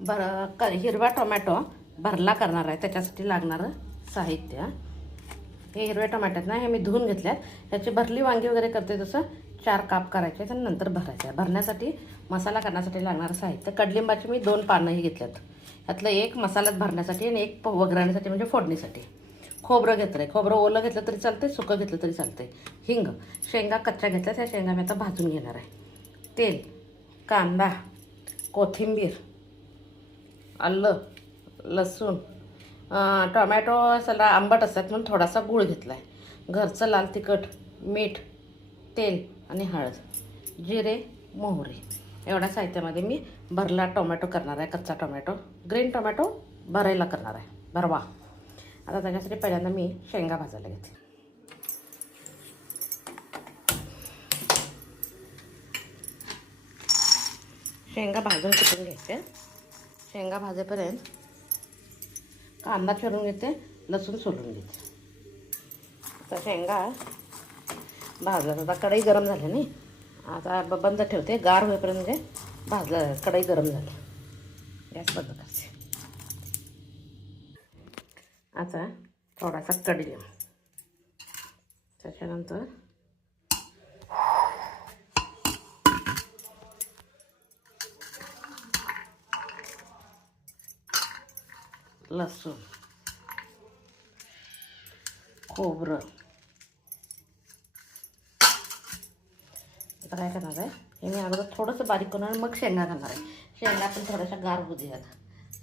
हिरवा टोमॅटो भरला करणार आहे. त्याच्यासाठी लागणारं साहित्य हे हिरव्या टोमॅटोत ना, हे मी धुवून घेतल्यात. त्याची भरली वांगी वगैरे करते तसं 4 काप करायचे आणि नंतर भरायचे आहे. भरण्यासाठी मसाला करण्यासाठी लागणारं साहित्य कडलिंबाची मी 2 पानंही घेतल्यात. त्यातलं एक मसाल्यात भरण्यासाठी आणि एक वघराण्यासाठी म्हणजे फोडणीसाठी. खोबरं घेतलं आहे. खोबरं ओलं घेतलं तरी चालतंय, सुकं घेतलं तरी चालतंय. हिंग, शेंगा कच्च्या घेतल्या, त्या शेंगा मी आता भाजून घेणार आहे. तेल, कांदा, कोथिंबीर, आलं, लसूण, टोमॅटो सला आंबट असतात म्हणून थोडासा गूळ घेतला आहे. घरचं लाल तिखट, मीठ, तेल आणि हळद, जिरे, मोहरी एवढ्या साहित्यामध्ये मी भरला टोमॅटो करणार आहे. कच्चा टोमॅटो, ग्रीन टोमॅटो भरायला करणार आहे, भरवा. आता त्याच्यासाठी पहिल्यांदा मी शेंगा भाजायला घेते. शेंगा भाजून कुटून घ्यायचे. शेंगा भाजेपर्यंत कांदा चिरून घेते, लसूण सोलून घेते. आता शेंगा भाजला. आता कढई गरम झाली नाही, आता बंद ठेवते. गार होईपर्यंत म्हणजे भाजलं. कढई गरम झाली, गॅस बंद करते. आता थोडासा कढी, त्याच्यानंतर लसूण, खोबरं. आता काय करणार आहे, हे मी अगोदर थोडंसं बारीक करणार, मग शेंगा घालणार आहे. शेंगा पण थोड्याशा गार होऊ द्या.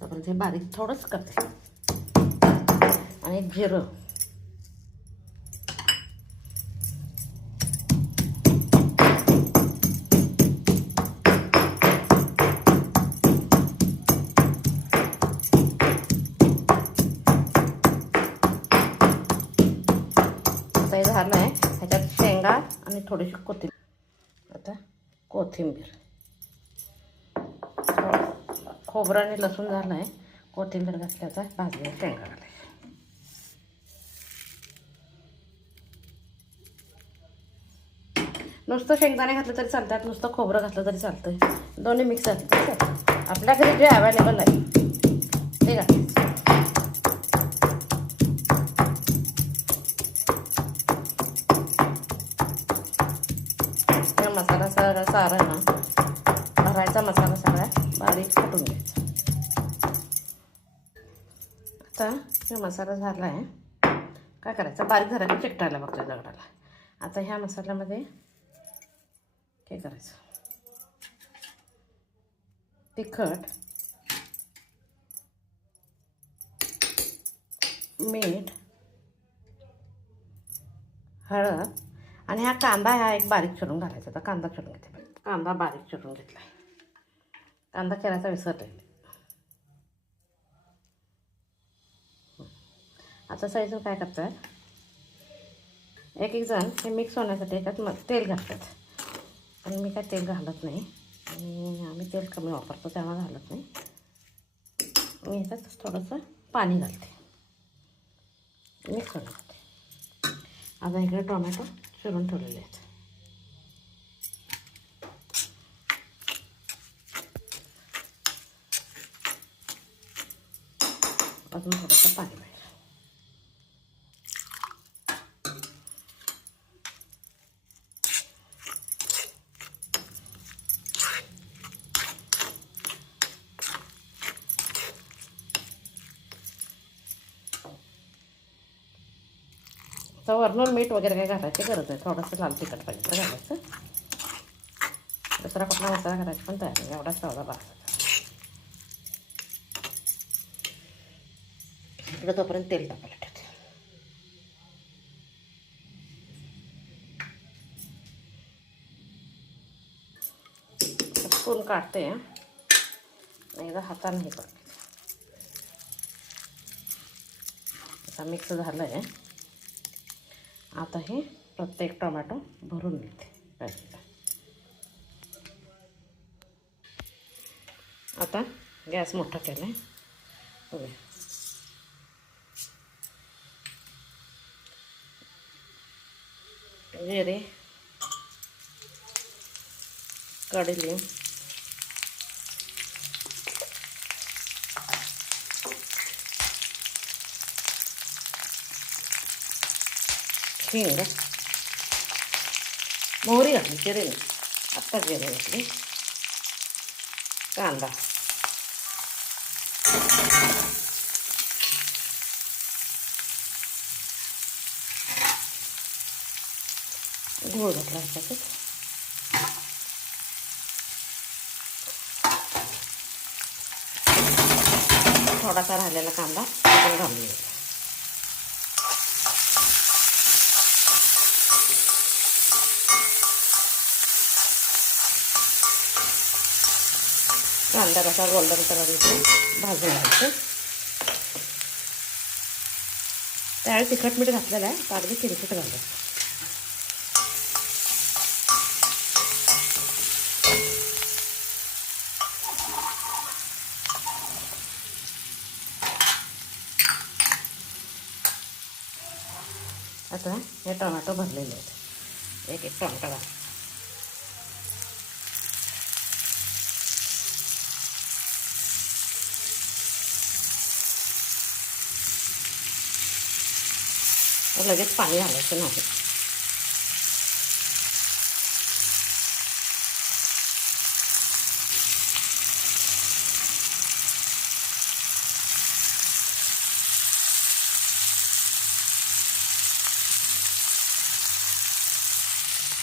तोपर्यंत हे बारीक थोडंसं करते. आणि जिरं, हे झालं आहे. ह्याच्यात शेंगा आणि थोडीशी कोथिंबीर. आता कोथिंबीर, खोबरं आणि लसूण झालं आहे. कोथिंबीर घातल्याचा भाजलेला शेंगा घालायची. नुसतं शेंगदाणे घातलं तरी चालतात, नुसतं खोबरं घातलं तरी चालतंय. दोन्ही मिक्स घातलं तरी चालतं. आपल्या घरी जे अवेलेबल आहे ते घालायचं. मसाला सारा ना भरायचा. मसाला सगळा बारीक कुटून घ्यायचा. आता हे मसाला झाला आहे. काय करायचं, बारीक झाला चिकटायला बघतोय दगडाला. आता ह्या मसाल्यामध्ये काय करायचं, तिखट, मीठ, हळद आणि हा कांदा हा एक बारीक चिरून घालायचा. आता कांदा चिरून घेते. कांदा बारीक चिरून घेतला आहे. कांदा चिरायचा विसरले. आता साईजून काय करतात, एक एक जण हे मिक्स होण्यासाठी याच्यात तेल घालतात. आणि मी काय तेल घालत नाही, आणि आम्ही तेल कमी वापरतो त्यामुळे घालत नाही. मी ह्याच्यात थोडंसं पाणी घालते, मिक्स होण्यासाठी. आता इकडे टोमॅटो चिरून ठेवलेले आहेत. अजून थोडंसं पाणी पाहिजे. तर वरून मीठ वगैरे काय घालायची गरज आहे. थोडंसं लाल तिखट पाहिजे तर घालायचं. दुसरा कुठला मसाला घालायचा पण तयार नाही. एवढाच सवदा भाजायचा. इकडं तोपर्यंत तेल टाकायला ठेवते. स्पून काढते, एकदा हाताने हे करते. आता मिक्स झालं आहे. आता हे प्रत्येक टोमॅटो भरून घेते. आता गॅस मोठा केला आहे. जिरे, कढीलिंब, हिंग, मोहरी घातली, जिरे नाही, आत्ता जिरे घातली, कांदा, गूळ घातला ह्याच्यात, थोडासा राहिलेला कांदा आपण घालून घ्यायचा. कांदा कसा गोल्डन कलर येतो भाजून घ्यायचं. त्यावेळी तिखट मीठ घातलेलं आहे, तर अगदी किंचित घालायचं. आता हे टोमॅटो भरलेले आहेत, एक एक टोमॅटो घाल. लगेच पाणी घालायचं नाही.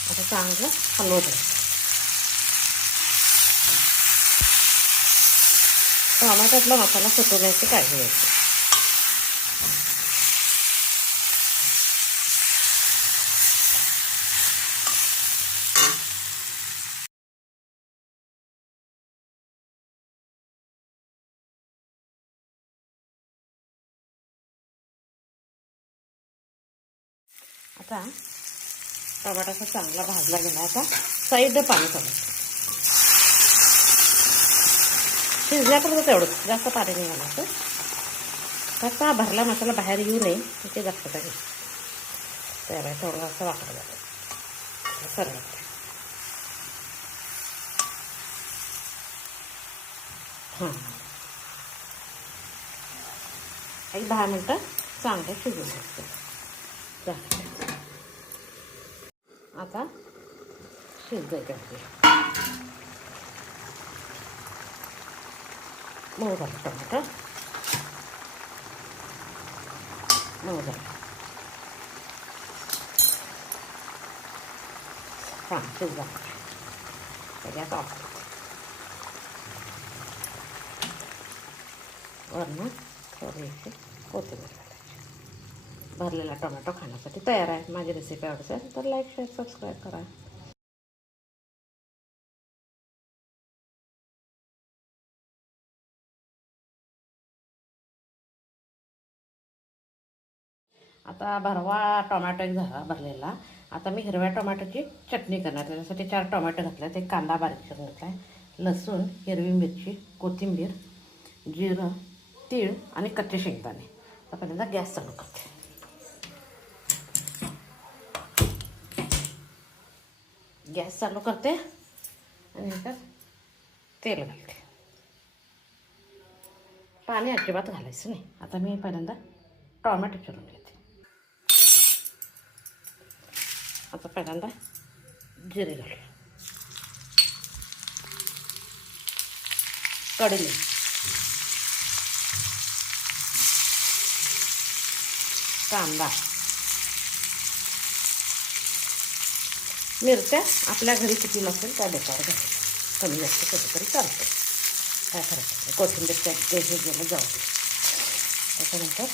आता चांगलं हलवत टोमॅटोतला मसाला सुटवण्याची काळजी घ्यायची. आता टोमॅटोचा चांगला भाजला गेला. आता साईडनं पाणी सोडायचं. शिजल्यापर्यंत तेवढंच, जास्त पाणी नाही घालायचं. फक्त हा भरला मसाला बाहेर येऊ नये ते लक्षात आहे. त्याला थोडं असं वाकडं जातं सरळ. हां, एक 10 मिनटं चांगलं शिजून घ्यायचं. आता शिजायचं. मऊ झालं टोमॅटो, मऊ झालं. हां, शिजला. सगळ्यात ऑफ वरनं थोडीशी कोथिंबीर घालायची. भरलेला टोमॅटो खाण्यासाठी तयार आहे. माझी रेसिपी आवडत असेल तर लाईक, शेअर, सबस्क्राईब करा. आता भरवा टोमॅटो एक झाला भरलेला. आता मी हिरव्या टोमॅटोची चटणी करणार. त्याच्यासाठी 4 टोमॅटो घातले, एक कांदा बारीक करून घेतला आहे, लसूण, हिरवी मिरची, कोथिंबीर, जिरं, तीळ आणि कच्चे शेंगदाणे. आता पहिल्यांदा गॅस चालू करते. गॅस चालू करते आणि ह्याच्यात तेल घालते. पाणी अजिबात घालायचं नाही. आता मी पहिल्यांदा टोमॅटो चिरून घेते. आता पहिल्यांदा जिरे घालू, कढी, कांदा, मिरच्या आपल्या घरी किती नसेल त्या बेकार घालायचं. कमी जास्त कधी तरी चालतं, काय फरक नाही. कोथिंबीरच्या तेल गेलं जाऊ दे. त्याच्यानंतर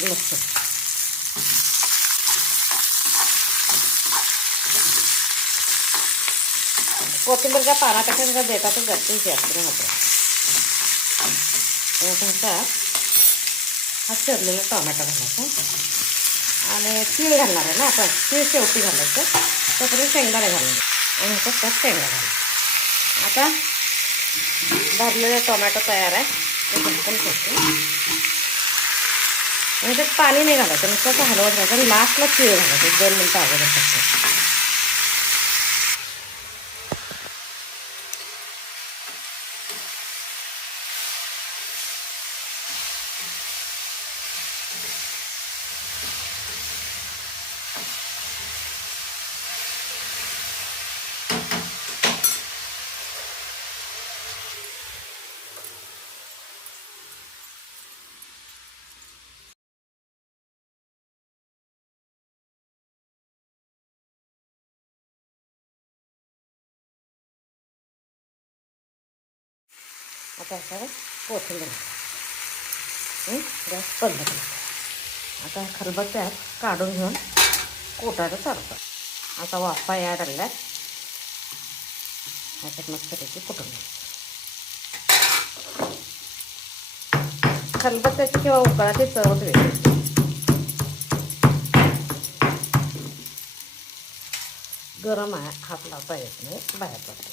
लसूण, कोथिंबीरच्या पानापेक्षा जरा देठातच जास्त जास्त होतं. ह्याचा हा चिरलेला टोमॅटो घालायचा आणि तीळ घालणार आहे ना आपण. तीळ शेवटी घालायचं, त्याच्याकडे शेंगदाणे घालायचे आणि ह्याच्यात त्यात शेंगा घालायचं. आता भरलेले टोमॅटो तयार आहे, ते झाकून ठेवते. आणि त्यात पाणी नाही घालायचं, नुसतं हलवत राहायचं आणि लास्टला तीळ घालायचं 2 मिनटं अगोदर फक्त. आता याच्यावर कोथिंबीर गॅस बंद केला. आता खलबत्त्यात काढून घेऊन कोटायला चालतं. आता वाफा या लागल्यात. याच्यात मस्तपैकी कुटून घ्यायचं. खलबत्त्याची किंवा उकळाची चवच वेगळी. गरम आहे, हात लावता येत नाही, बाहेर पडतो.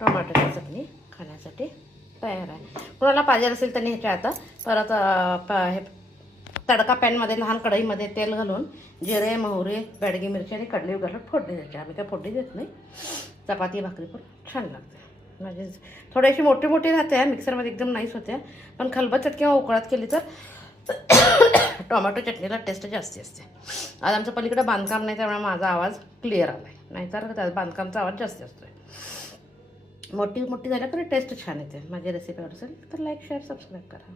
टोमॅटोची चटणी खाण्यासाठी तयार आहे. कोणाला पाहिजे असेल त्यांनी ह्याच्या आता परत हे तडका पॅनमध्ये लहान कढईमध्ये तेल घालून जिरे, मोहरी, बेडगी मिरची आणि कडली घालून फोडणी द्यायची. आम्ही काय फोडणी देत नाही. चपाती भाकरी पण छान लागते. म्हणजे थोडीशी मोठी मोठी राहते, मिक्सरमध्ये एकदम नाहीच होते. पण खलबत्त्यात किंवा उकळात केली तर टोमॅटो चटणीला टेस्ट जास्ती असते. आज आमचं पलीकडे बांधकाम नाही, त्यामुळे माझा आवाज क्लिअर आला आहे. नाहीतर त्या बांधकामचा आवाज जास्ती असतो. मोठी मोठी झाल्या तरी टेस्ट छान येते. माझी रेसिपी आवडत असेल तर लाईक, शेअर, सबस्क्राईब करा.